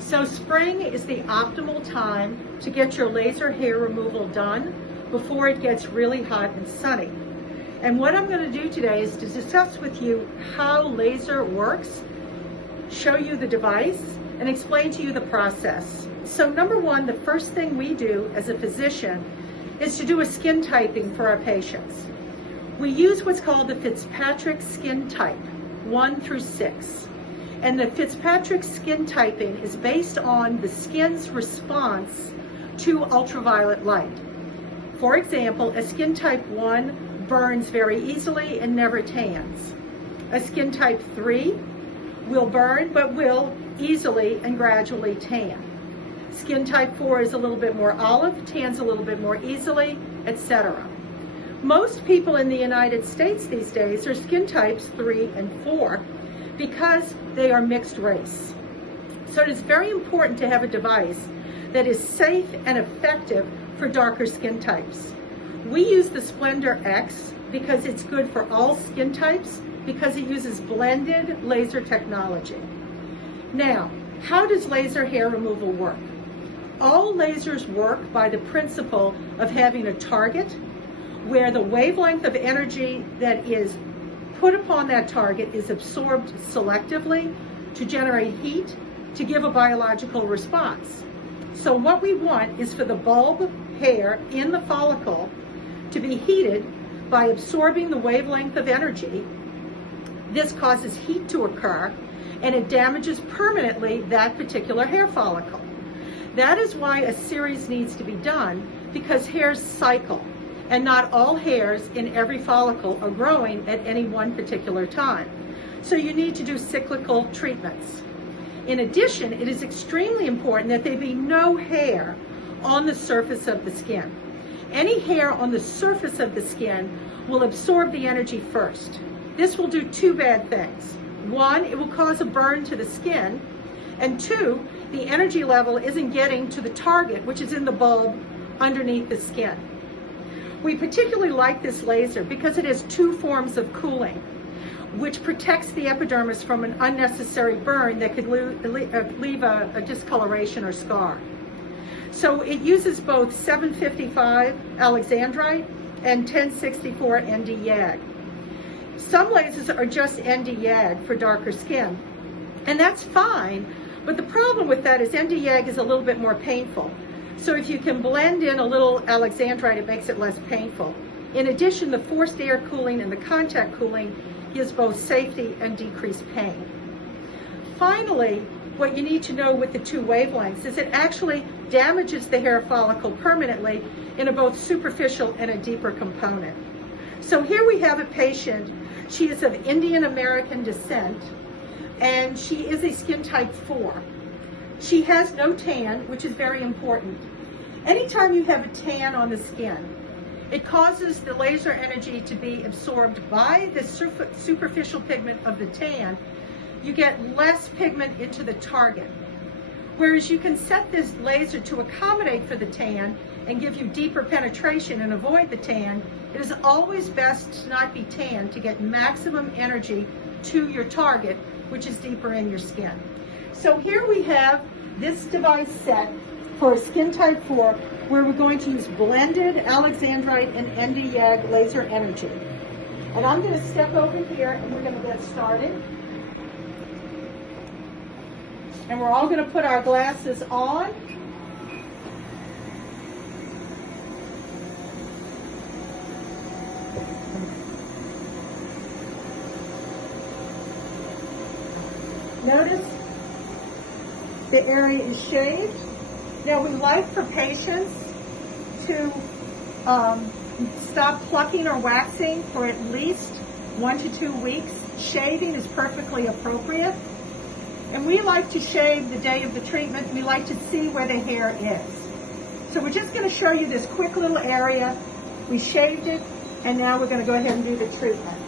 So spring is the optimal time to get your laser hair removal done before it gets really hot and sunny. And what I'm going to do today is to discuss with you how laser works, show you the device, and explain to you the process. So number one, the first thing we do as a physician is to do a skin typing for our patients. We use what's called the Fitzpatrick skin type, 1 through 6. And the Fitzpatrick skin typing is based on the skin's response to ultraviolet light. For example, a skin type 1 burns very easily and never tans. A skin type 3 will burn but will easily and gradually tan. Skin type 4 is a little bit more olive, tans a little bit more easily, etc. Most people in the United States these days are skin types 3 and 4 because they are mixed race. So it is very important to have a device that is safe and effective for darker skin types. We use the SplendoX because it's good for all skin types because it uses blended laser technology. Now, how does laser hair removal work? All lasers work by the principle of having a target where the wavelength of energy that is put upon that target is absorbed selectively to generate heat to give a biological response. So what we want is for the bulb hair in the follicle to be heated by absorbing the wavelength of energy. This causes heat to occur and it damages permanently that particular hair follicle. That is why a series needs to be done, because hairs cycle and not all hairs in every follicle are growing at any one particular time. So you need to do cyclical treatments. In addition, it is extremely important that there be no hair on the surface of the skin. Any hair on the surface of the skin will absorb the energy first. This will do two bad things. One, it will cause a burn to the skin, and two, the energy level isn't getting to the target, which is in the bulb underneath the skin. We particularly like this laser because it has two forms of cooling, which protects the epidermis from an unnecessary burn that could leave a discoloration or scar. So it uses both 755 alexandrite and 1064 ND YAG. Some lasers are just ND YAG for darker skin, and that's fine, but the problem with that is ND YAG is a little bit more painful. So if you can blend in a little alexandrite, it makes it less painful. In addition, the forced air cooling and the contact cooling gives both safety and decreased pain. Finally, what you need to know with the two wavelengths is it actually damages the hair follicle permanently in a both superficial and a deeper component. So here we have a patient. She is of Indian American descent, and she is a skin type 4. She has no tan, which is very important. Anytime you have a tan on the skin, it causes the laser energy to be absorbed by the superficial pigment of the tan. You get less pigment into the target. Whereas you can set this laser to accommodate for the tan and give you deeper penetration and avoid the tan, it is always best to not be tan to get maximum energy to your target, which is deeper in your skin. So here we have this device set for skin type 4, where we're going to use blended alexandrite and ND YAG laser energy. And I'm going to step over here and we're going to get started. And we're all going to put our glasses on. Notice the area is shaved. Now we like for patients to stop plucking or waxing for at least 1 to 2 weeks. Shaving is perfectly appropriate. And we like to shave the day of the treatment. We like to see where the hair is. So we're just going to show you this quick little area. We shaved it, and now we're going to go ahead and do the treatment.